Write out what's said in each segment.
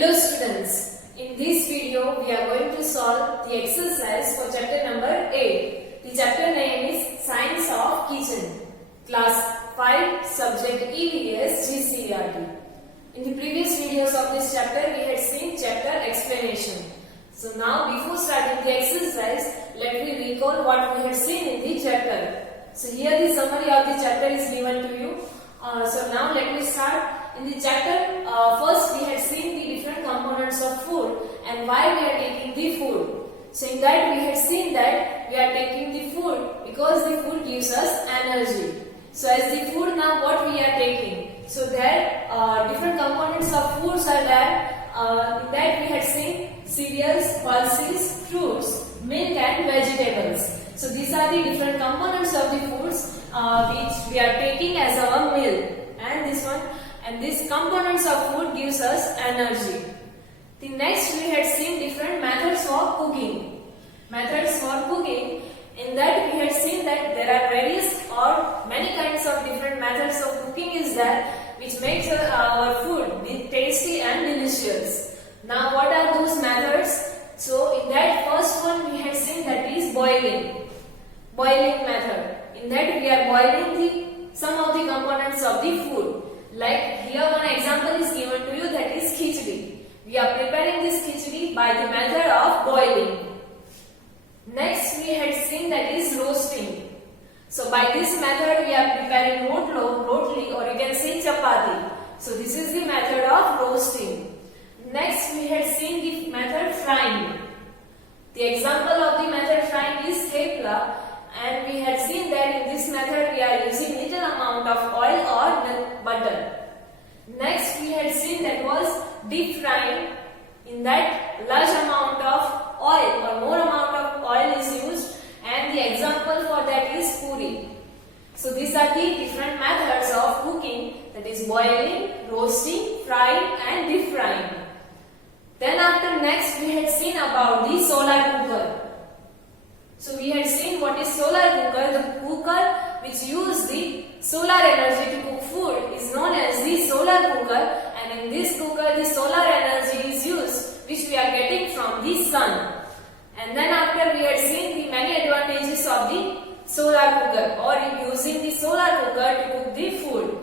Hello students, in this video we are going to solve the exercise for chapter number 8. The chapter name is Science of Kitchen, class 5, subject EVS GCERT. In the previous videos of this chapter we had seen chapter explanation. So now before starting the exercise, let me recall what we had seen in the chapter. So here the summary of the chapter is given to you. So now let me start. In the chapter, first we had seen the different components of food and why we are taking the food. So in that we had seen that we are taking the food because the food gives us energy. So as the food, now what we are taking. So there different components of foods are there. In that we had seen cereals, pulses, fruits, milk and vegetables. So these are the different components of the foods which we are taking as our meal. And these components of food gives us energy. The next we had seen different methods for cooking. Methods for cooking, in that we had seen that there are various or many kinds of different methods of cooking is there which makes our food be tasty and delicious. Now what are those methods? So in that first one we had seen that is boiling. Boiling method. In that we are boiling some of the components of the food. Like here one example is given to you, that is khichdi. We are preparing this khichdi by the method of boiling. Next we had seen that is roasting. So by this method we are preparing rotli or you can say chapati. So this is the method of roasting. Next we had seen the method frying. The example of the method frying is thepla. And we had seen that in this method we are using little amount of oil or butter. Next we had seen that was deep frying. In that large amount of oil or more amount of oil is used, and the example for that is puri. So these are the different methods of cooking, that is boiling, roasting, frying and deep frying. Then after next we had seen about the solar cooker. So we had seen what is solar cooker. The cooker which use the solar energy to cook food is known as the solar cooker, and in this cooker the solar energy is used which we are getting from the sun. And then after we had seen the many advantages of the solar cooker or using the solar cooker to cook the food.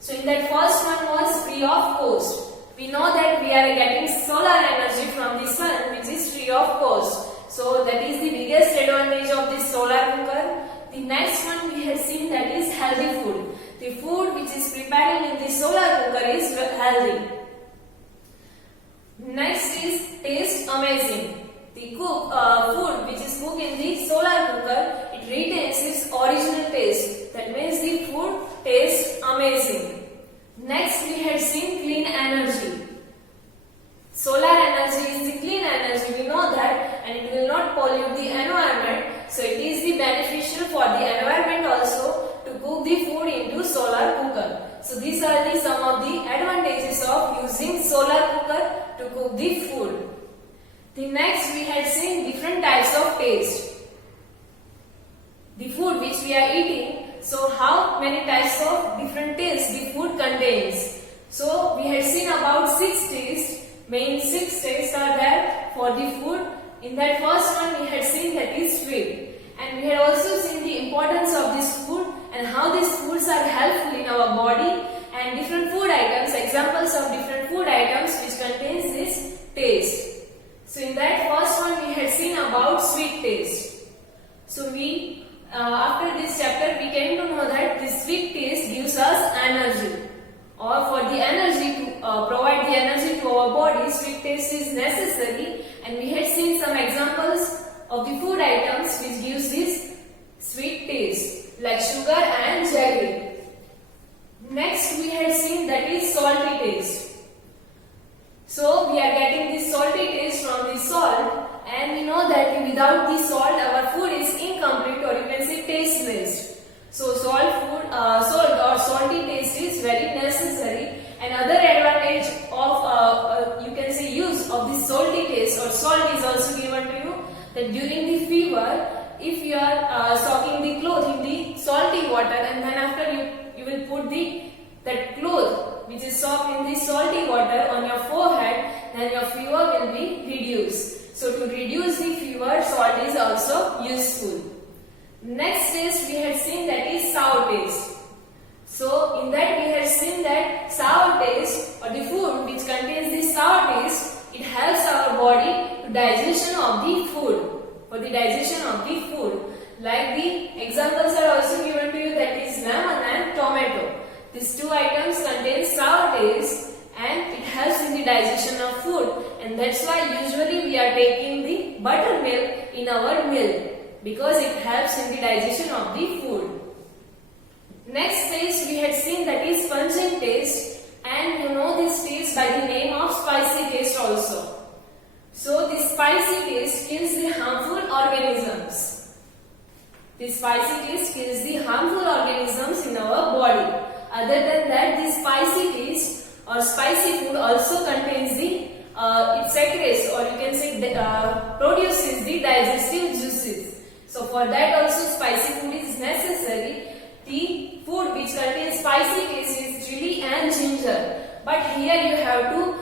So in that first one was free of cost. We know that we are getting solar energy from the sun which is free of cost. So that is the biggest advantage of this solar cooker. The next one we have seen that is healthy food. The food which is preparing in the solar cooker is healthy. Next is taste amazing. The food which is cooked in the solar cooker, it retains its original taste. That means the food tastes amazing. Next we had seen clean energy. Solar energy is the clean energy, we know that, and it will not pollute the environment. So it is the beneficial for the environment also to cook the food into solar cooker. So these are the some of the advantages of using solar cooker to cook the food. The next we had seen different types of taste. The food which we are eating, so how many types of different tastes the food contains. So we had seen about 6 tastes. Main 6 tastes are there for the food. In that first one we had seen that is sweet, and we had also seen the importance of this food and how these foods are helpful in our body, and different food items, examples of different food items which contains this taste. So in that first one we had seen about sweet taste. So we after this chapter we came to know that this sweet taste gives us energy. Or for the energy to provide the energy to our body, sweet taste is necessary, and we had seen some examples of the food items which gives this sweet taste like sugar and jaggery. Next we had seen that is salty taste. So we are getting this salty taste from the salt, and we know that without the salt our food is incomplete or you can say tasteless. So salt or salty taste is very necessary. Another advantage of you can say use of this salty taste or salt is also given to you, that during the fever, if you are soaking the cloth in the salty water and then after you will put that cloth which is soaked in the salty water on your forehead, then your fever will be reduced. So to reduce the fever, salt is also useful. Next taste we had seen, that is sour taste. So in that we had seen that sour taste, or the food which contains the sour taste, it helps our body to digestion of the food, for the digestion of the food. Like the examples are also given to you, that is lemon and tomato. These two items contain sour taste and it helps in the digestion of food, and that's why usually we are taking the buttermilk in our meal, because it helps in the digestion of the food. Next taste we had seen, that is pungent taste, and you know this taste by the name of spicy taste also. So this spicy taste kills the harmful organisms. This spicy taste kills the harmful organisms in our body. Other than that, this spicy taste or spicy food also contains the it secretes, or you can say produces the digestive juices. So for that also spicy food is necessary. The food which contains spicy taste is chili and ginger. But here you have to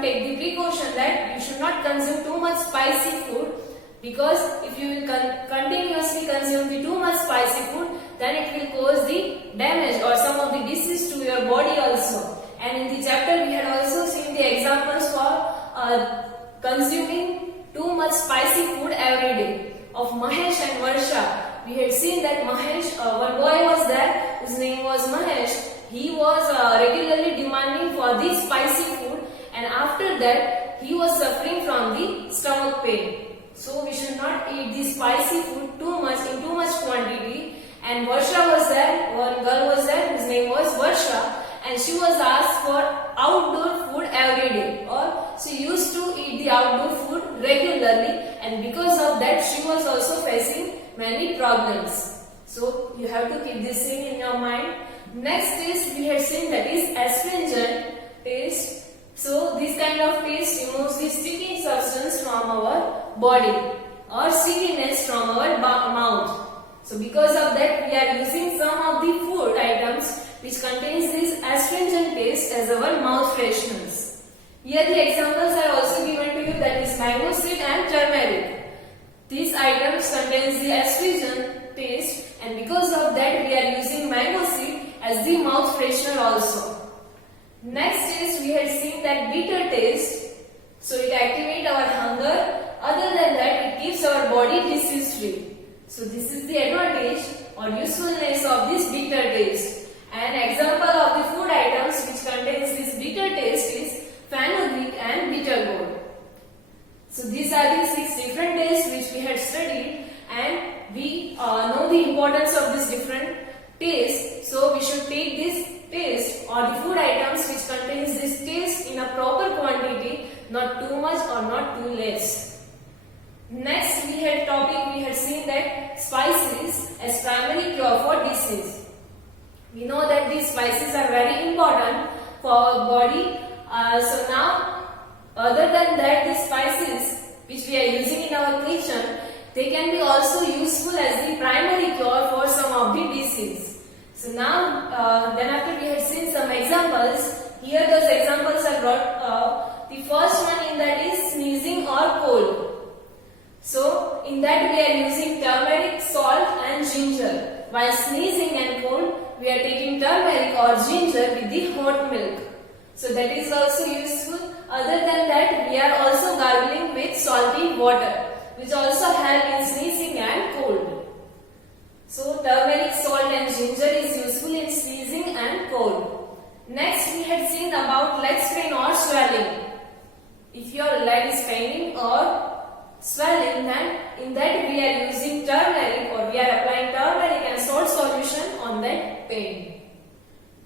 take the precaution that you should not consume too much spicy food, because if you will continuously consume the too much spicy food, then it will cause the damage or some of the disease to your body also. And in the chapter we had also seen the examples for consuming too much spicy food every day of Mahesh and Varsha. We had seen that Mahesh, one boy was there whose name was Mahesh. He was regularly demanding for the spicy food, and after that he was suffering from the stomach pain. So we should not eat the spicy food too much in too much quantity. And Varsha was there, one girl was there whose name was Varsha, and she was asked for outdoor food every day, or she used to eat the outdoor food regularly, and because of that she was also facing many problems. So you have to keep this thing in your mind. Next taste we had seen, that is astringent taste. So this kind of taste removes the sticky substance from our body or stickiness from our mouth. So because of that we are using some of the food items which contains this astringent taste as our mouth fresheners. Here the examples are also given to you, that is mango seed and turmeric. These items contains the astringent taste, and because of that we are using mango seed as the mouth freshener also. Next taste we had seen, that bitter taste. So it activates our hunger. Other than that, it keeps our body disease free. So this is the advantage or usefulness of this bitter taste. An example of the food items which contains this bitter taste is fenugreek and bitter gourd. So these are the 6 different tastes which we had studied, and we know the importance of this different taste. So we should take this taste or the food items which contains this taste in a proper quantity, not too much or not too less. Next we had seen that spices as primary cure for disease. We know that these spices are very important for our body. So now, other than that, these spices which we are using in our kitchen, they can be also useful as the primary cure for some of the disease. So now, then after we had seen some examples, here those examples are brought. The first one in that is sneezing or cold. So in that we are using turmeric, salt and ginger. While sneezing and cold, we are taking turmeric or ginger with the hot milk. So that is also useful. Other than that, we are also gargling with salty water, which also help in sneezing and cold. So turmeric, salt and ginger is useful in sneezing and cold. Next we had seen about leg pain or swelling. If your leg is paining or swelling, then in that we are using turmeric, or we are applying turmeric and salt solution on that pain.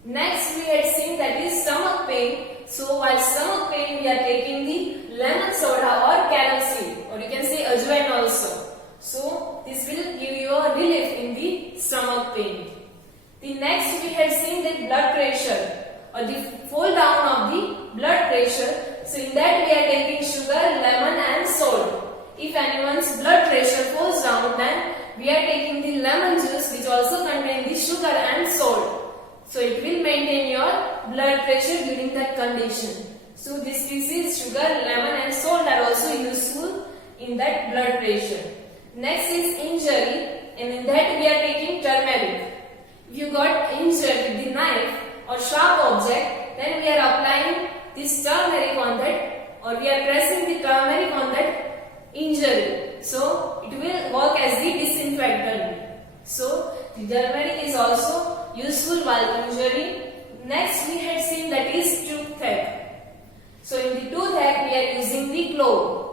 Next we had seen that is stomach pain. So while stomach pain, we are taking the lemon soda or carom seed, or you can say ajwain also. So this will give you a relief in the stomach pain. The next we had seen the blood pressure or the fall down of the blood pressure. So in that we are taking sugar, lemon and salt. If anyone's blood pressure falls down, then we are taking the lemon juice, which also contains the sugar and salt. So it will maintain your blood pressure during that condition. So this is sugar, lemon and salt are also useful in that blood pressure. Next is injury, and in that we are taking turmeric. If you got injured with the knife or sharp object, then we are applying this turmeric on that, or we are pressing the turmeric on that injury. So it will work as the disinfectant. So the turmeric is also useful while injury. Next we had seen that is toothache. So in the toothache we are using the clove.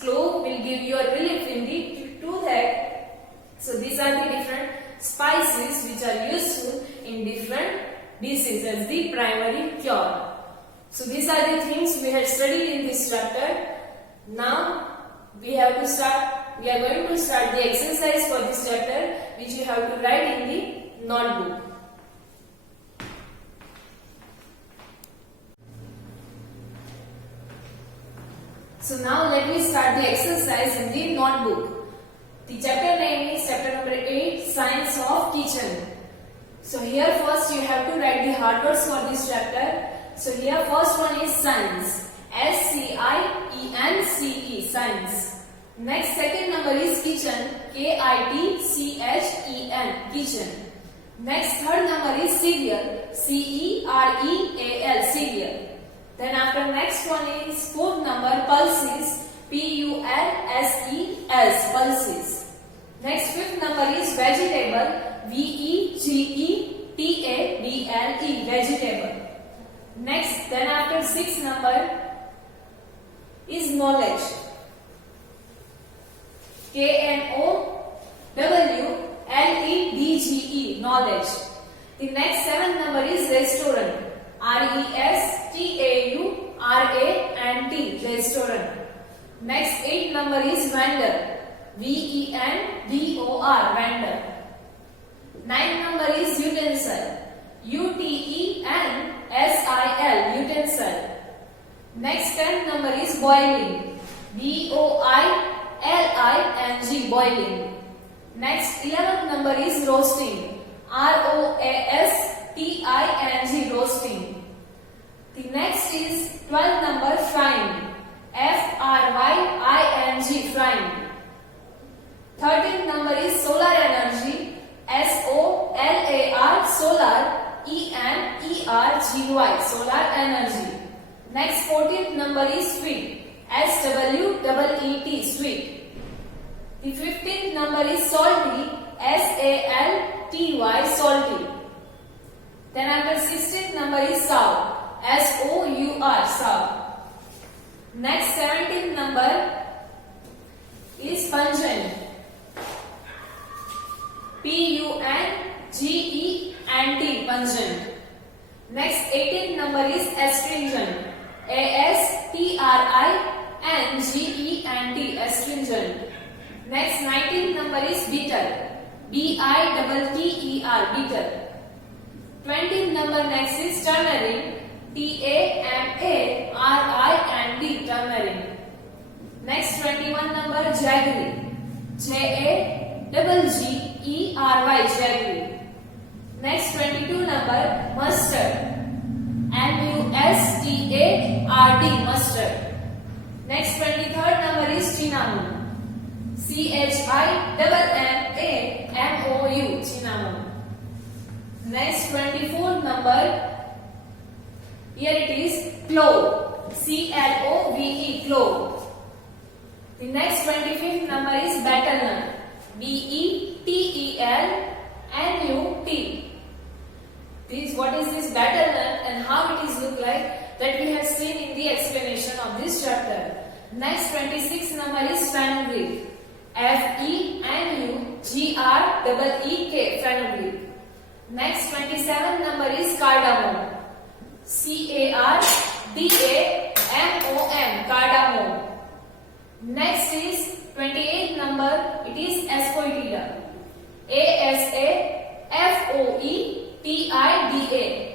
Clove will give you a relief in the toothache. So these are the different spices which are useful in different diseases as the primary cure. So these are the things we had studied in this chapter. Now we are going to start the exercise for this chapter, which you have to write in the notebook. So now let me start the exercise in the notebook. The chapter name is chapter number 8, Science of Kitchen. So here first you have to write the hard words for this chapter. So here first one is science. S-C-I-E-N-C-E, science. Next second number is kitchen. K-I-T-C-H-E-N, kitchen. Next third number is cereal. C-E-R-E-A-L, cereal. Then after next one is fourth number pulses. P-U-L-S-E-S, pulses. Next fifth number is vegetable. V-E-G-E-T-A-B-L-E, vegetable. Next, then after sixth number is knowledge. K-N-O-W-L-E-D-G-E, knowledge. The next seventh number is restaurant. R-E-S-T-A-U-R-A-N-T, restaurant. Next eighth number is vendor. V-E-N-D-O-R, vendor. Ninth number is utensil. U-T-E-N-S-I-L, utensil. Next 10th number is boiling. B-O-I-L-I-N-G, boiling. Next 11th number is roasting. R-O-A-S-T-I-N-G, roasting. The next is 12th number frying. F-R-Y-I-N-G, frying. 13th number is solar energy. S-O-L-A-R, solar. E-N-E-R-G-Y, solar energy. Next 14th number is sweet. S-W-E-E-T, sweet. The 15th number is salty. S-A-L-T-Y, salty. Then after 16th number is sour. S-O-U-R, sour. Next 17th number is pungent. P-U-N-G-E-N-T, pungent. Next 18th number is astringent. A-S-T-R-I-N-G-E-N-T, astringent. Next 19th number is bitter. B-I-T-T-E-R, bitter. 20th number next is turmeric. T-A-M-A-R-I-N-D, turmeric. Next 21 number jaggery. J-A-G-G-E-R-Y, jaggery. Next 22 number mustard. M-U-S-T-A-R-D, mustard. Next 23rd number is cinnamon. C-H-I-N-N-A-M-O-U, cinnamon. Next 24th number, here it is clove. C-L-O-V-E, clove. The next 25th number is betelnut. B-E-T-E-L-N-U-T. What is this betelnut and how it is look like, that we have seen in the explanation of this chapter. Next 26th number is fenugreek. F-E-N-U-G-R-E-E-K, fenugreek. Next 27th number is cardamom. C-A-R-D-A-M-O-M, cardamom. Next is 28th number, it is asfoetida. A-S-A-F-O-E-T-I-D-A,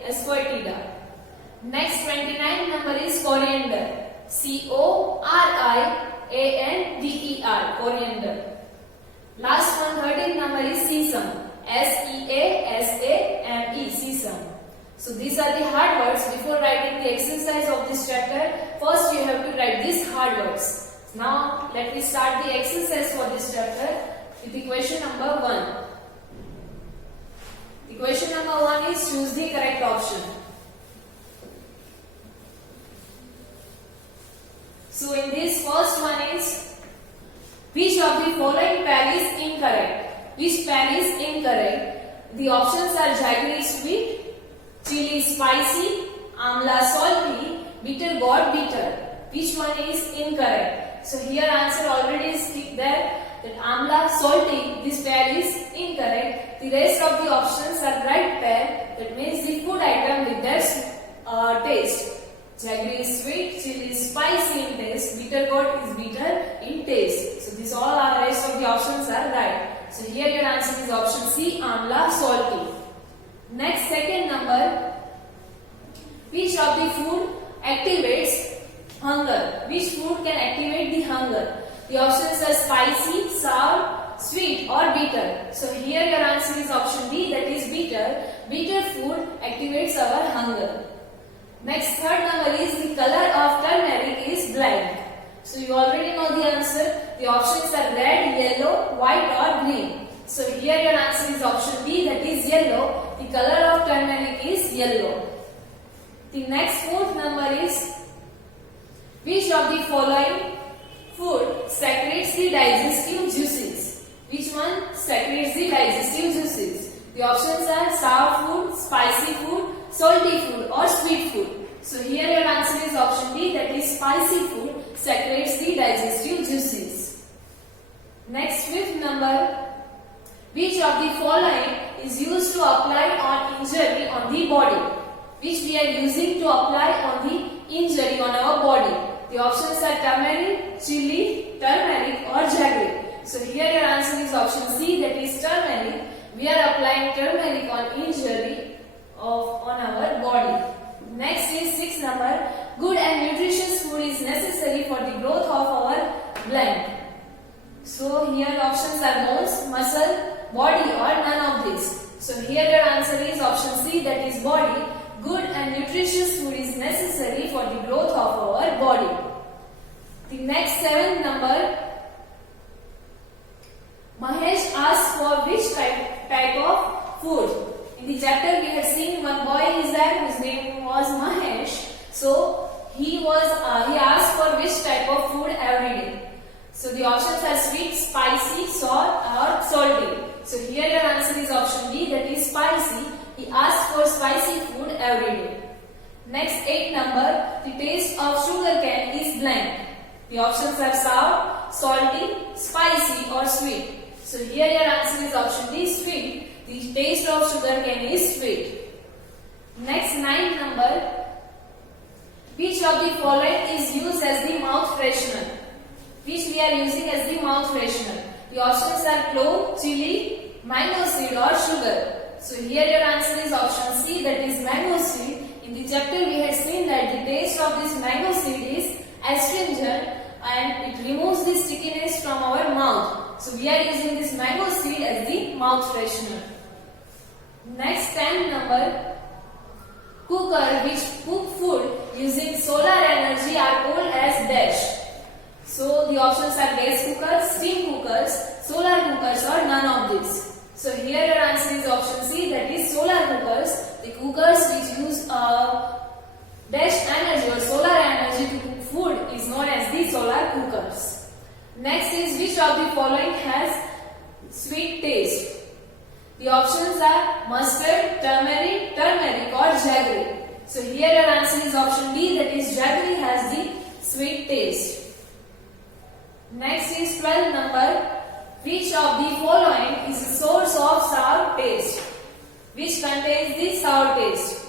asfoetida. Next 29th number is coriander. C-O-R-I-A-N-D-E-R, coriander. Last one, 13th number is sesame. S-E-A-S-A-M-E, sesame. So these are the hard words. Before writing the exercise of this chapter, first you have to write these hard words. Now let me start the exercise for this chapter with the question number 1. The question number 1 is choose the correct option. So in this first one is which of the following pair is incorrect? Which pair is incorrect? The options are jaggery sweet, chili spicy, amla salty, bitter gourd bitter. Which one is incorrect? So here answer already is there that amla salty, this pair is incorrect. The rest of the options are right pair, that means the food item with their taste. Jaggery is sweet, chili is spicy in taste, bitter gourd is bitter in taste. So these all are rest of the options are right. So here your answer is option C, amla salty. Next, second number, which of the food activates hunger? Which food can activate the hunger? The options are spicy, sour, sweet or bitter. So here your answer is option D, that is bitter. Bitter food activates our hunger. Next, third number is the color of turmeric is blank. So you already know the answer. The options are red, yellow, white or green. So here your answer is option B, that is yellow. The color of turmeric is yellow. The next fourth number is which of the following food secretes the digestive juices? Which one secretes the digestive juices? The options are sour food, spicy food, salty food or sweet food. So here your answer is option D, that is spicy food secretes the digestive juices. Next, fifth number, which of the following is used to apply on injury on the body? Which we are using to apply on the injury on our body? The options are turmeric, chili, turmeric or jaggery. So here your answer is option C, that is turmeric. We are applying turmeric on injury on our body. Next is sixth number, good and nutritious food is necessary for the growth of our blank. So here options are bones, muscle, body or none of these. So here your answer is option C, that is body. Good and nutritious food is necessary for the growth of our body. The next seventh number, Mahesh asked for which type of food? In the chapter we had seen one boy is there whose name was Mahesh. So he asked for which type of food every day. So the options are sweet, spicy, sour or salty. So here your answer is option D, that is spicy. He asked for spicy food every day. Next, 8 number, the taste of sugar cane is blank. The options are sour, salty, spicy or sweet. So here your answer is option D, sweet. The taste of sugar cane is sweet. Next, 9 number, which of the following is used as the mouth freshener? Which we are using as the mouth freshener? The options are clove, chili, mango seed or sugar. So here your answer is option C, that is mango seed. In the chapter we had seen that the taste of this mango seed is astringent and it removes the stickiness from our mouth. So we are using this mango seed as the mouth freshener. Next, 10 number, cooker which cook food using solar energy are called as dash. So the options are gas cookers, steam cookers, solar cookers or none of these. So here your answer is option C, that is solar cookers. The cookers which use dash energy or solar energy to cook food is known as the solar cookers. Next is which of the following has sweet taste? The options are mustard, turmeric or jaggery. So here your answer is option D, that is jaggery has the sweet taste. Next is 12 number, which of the following is a source of sour taste? Which contains the sour taste?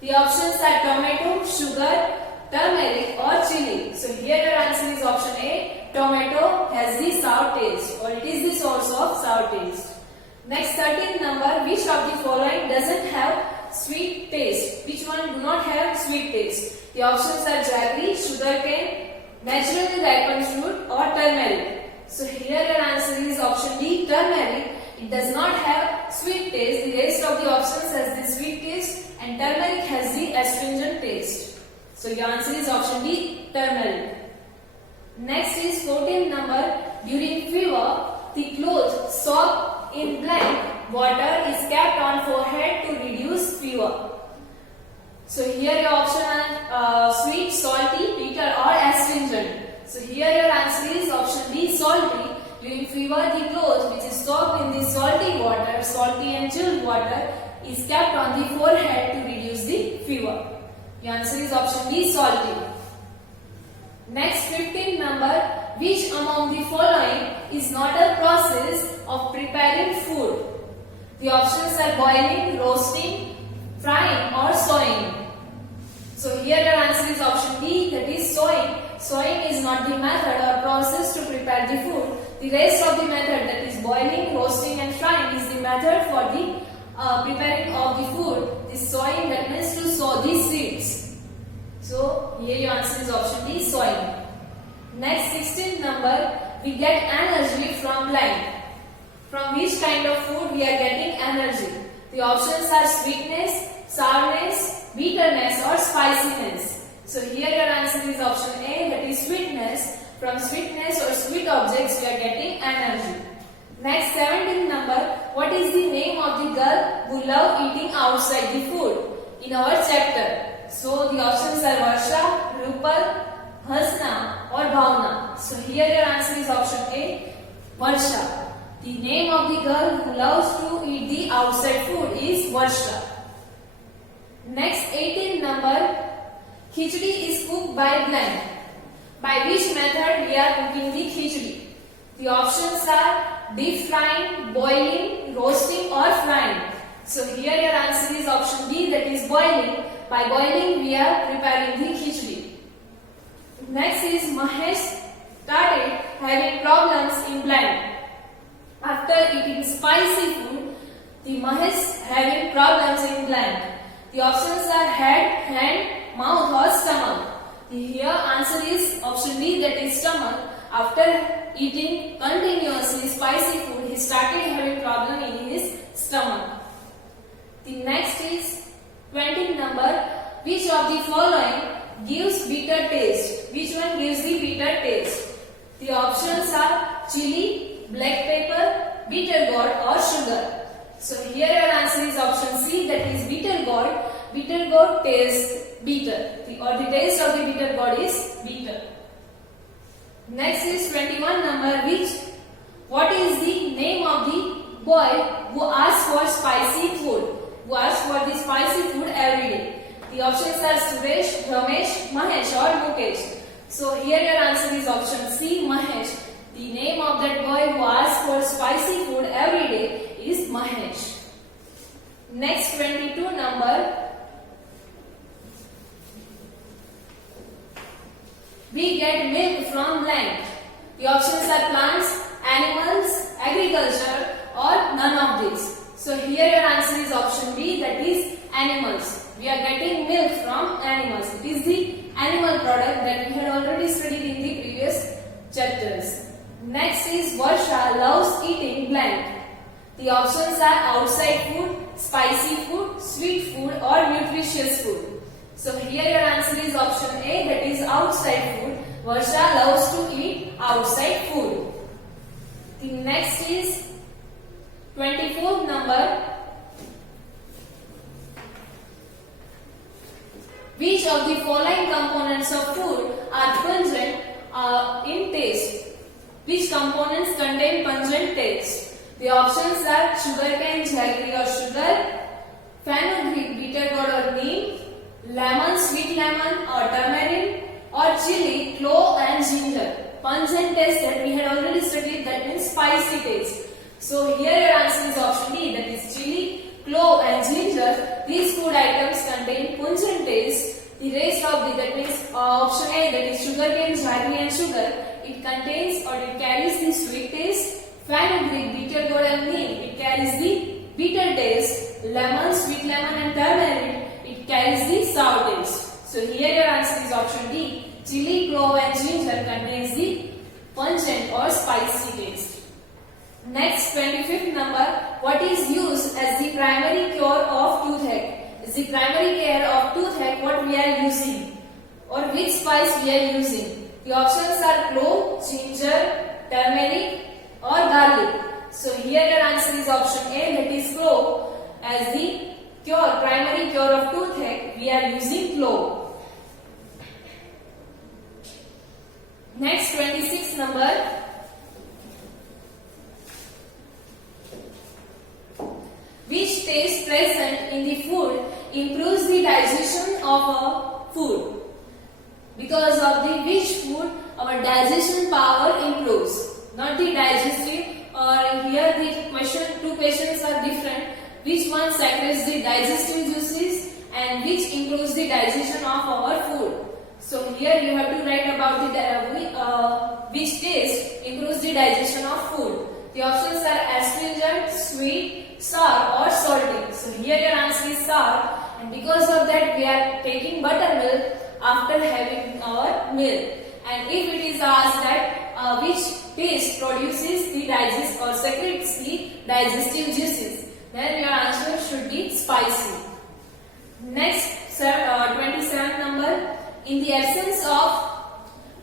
The options are tomato, sugar, turmeric or chili. So here your answer is option A, tomato has the sour taste or it is the source of sour taste. Next, 13th number, which of the following doesn't have sweet taste? Which one do not have sweet taste? The options are jaggery, sugarcane, naturally ripened fruit or turmeric. So here your answer is option D, turmeric. It does not have sweet taste. The rest of the options has the sweet taste and turmeric has the astringent taste. So your answer is option D, turmeric. Next is 14th number. During fever, the clothes soaked in blank water is kept on forehead to reduce fever. So here your option are sweet, salty, bitter or astringent. So here your answer is option D, salty. During fever, the cloth which is soaked in the salty water, salty and chilled water, is kept on the forehead to reduce the fever. The answer is option D, salty. Next 15th number. Which among the following is not a process of preparing food? The options are boiling, roasting, frying or sewing. So here your answer is option D, that is sewing. Sewing is not the method or process to prepare the food. The rest of the method, that is boiling, roasting and frying, is the method for the preparing of the food. The sewing, that means to sow the seeds. So here your answer is option D, sewing. Next 16th number. We get energy from blank. From which kind of food we are getting energy? The options are sweetness, sourness, bitterness or spiciness. So here your answer is option A, that is sweetness. From sweetness or sweet objects we are getting energy. Next 17th number. What is the name of the girl who love eating outside the food in our chapter? So the options are Varsha, Rupal, Hasna or Bhavna. So here your answer is option A, Varsha. The name of the girl who loves to eat the outside food is Varsha. Next 18th number. Khichdi is cooked by blank. By which method we are cooking the khichdi? The options are deep frying, boiling, roasting or frying. So here your answer is option D, that is boiling. By boiling we are preparing the khichdi. Next is Mahesh started having problems in blank. After eating spicy food, the Mahesh having problems in blank. The options are head, hand, mouth or stomach. The here answer is option D, that is stomach. After eating continuously spicy food, he started having problem in his stomach. The next is 20th number. Which of the following gives bitter taste? Which one gives the bitter taste? The options are chili, black pepper, bitter gourd or sugar. So here your answer is option C, that is bitter gourd. Bitter gourd tastes bitter, or the taste of the bitter gourd is bitter. Next is 21 number. What is the name of the boy who asks for spicy food? Who asks for the spicy food every day? The options are Suresh, Ramesh, Mahesh or Mukesh. So here your answer is option C, Mahesh. The name of that boy who asks for spicy food every day is Mahesh. Next 22 number. We get milk from blank. The options are plants, animals, agriculture or none of these. So here your answer is option B, that is animals. We are getting milk from animals. It is the animal product that we had already studied in the previous chapters. Next is Varsha loves eating blank. The options are outside food, spicy food, sweet food or nutritious food. So here your answer is option A, that is outside food. Varsha loves to eat outside food. The next is 24th number. Which of the following components of food are pungent in taste? Which components contain pungent taste? The options are sugarcane, jaggery or sugar, fenugreek, bitter gourd or neem, lemon, sweet lemon or tamarind, or chili, clove and ginger. Pungent taste that we had already studied, that means spicy taste. So here your answer is option D, that is chili, clove and ginger. These food items contain pungent taste. The rest of the, that means option A, that is sugarcane, jaggery and sugar, it contains or it carries the sweet taste. Fenugreek, bitter gourd and neem, it carries the bitter taste. Lemon, sweet lemon and tamarind, it carries the sour taste. So here your answer is option D. Chili, clove and ginger contains the pungent or spicy taste. Next 25th number, what is used as the primary cure of toothache? Is the primary care of toothache what we are using, or which spice we are using? The options are clove, ginger, turmeric or garlic. So here your answer is option A, that is clove. As the primary cure of toothache, we are using clove. Next 26th number, which taste present in the food improves the digestion of a food? Because of the which food our digestion power improves, not the digestive, or here the two questions are different. Which one secretes the digestive juices and which improves the digestion of our food? So here you have to write about the which taste improves the digestion of food. The options are astringent, sweet, sour or salty. So here your answer is sour, and because of that we are taking buttermilk after having our meal. And if it is asked that which taste produces the digest or secretes the digestive juices, then your answer should be spicy. Next 27th number, in the absence of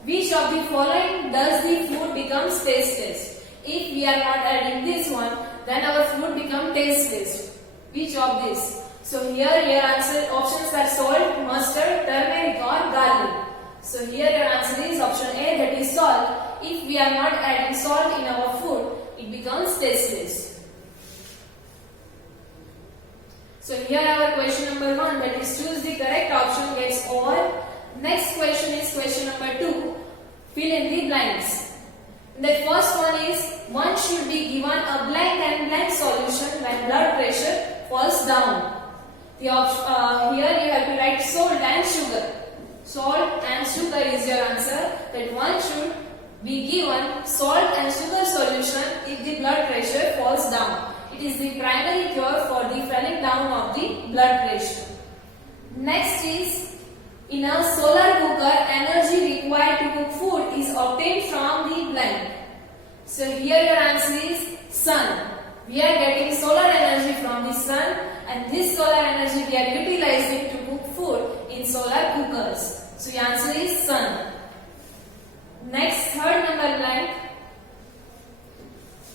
which of the following does the food becomes tasteless? If we are not adding this one, then our food become tasteless. Which of this? So here your answer options are salt, mustard, turmeric or garlic. So here your answer is option A, that is salt. If we are not adding salt in our food, it becomes tasteless. So here our question number 1, that is choose the correct option, gets over. Next question is question number 2, fill in the blanks. The first one is, one should be given a blank and blank solution when blood pressure falls down. The here you have to write salt and sugar. Salt and sugar is your answer. That one should be given salt and sugar solution if the blood pressure falls down. It is the primary cure for the falling down of the blood pressure. Next is, in a solar cooker, energy required to cook food is obtained from the blank. So here your answer is sun. We are getting solar energy from the sun, and this solar energy we are utilizing to cook food in solar cookers. So your answer is sun. Next, third number blank.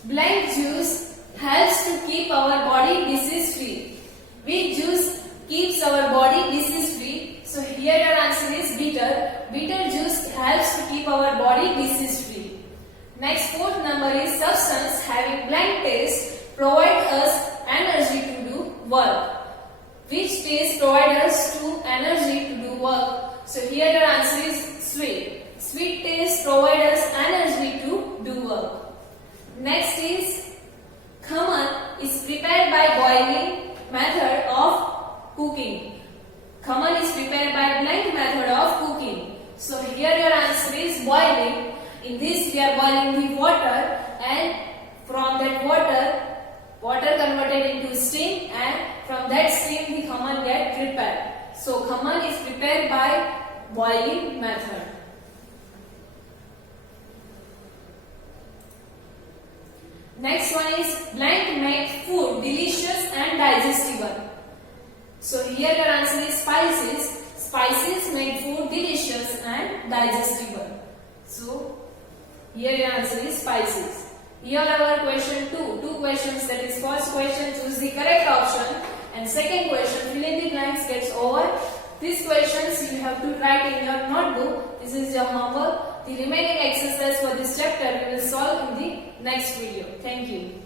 Blank juice helps to keep our body disease free. Which juice keeps our body disease free? So here your answer is bitter. Bitter juice helps to keep our body disease free. Next, fourth number is substance having blank taste provide us energy to do work. Which taste provide us to energy to do work? So here your answer is sweet. Sweet taste provide us energy to do work. Next is khaman is prepared by boiling method of cooking. Khaman is prepared by blank method of cooking. So here your answer is boiling. In this we are boiling the water, and from that water converted into steam, and from that steam the khaman get prepared. So khaman is prepared by boiling method. Next one is blank make food delicious and digestible. So here your answer is spices. Spices make food delicious and digestible. So here your answer is spices. Here our question 2. Two questions, that is first question choose the correct option, and second question fill in the blanks, gets over. These questions you have to write in your notebook. This is your homework. The remaining exercise for this chapter we will solve in the next video. Thank you.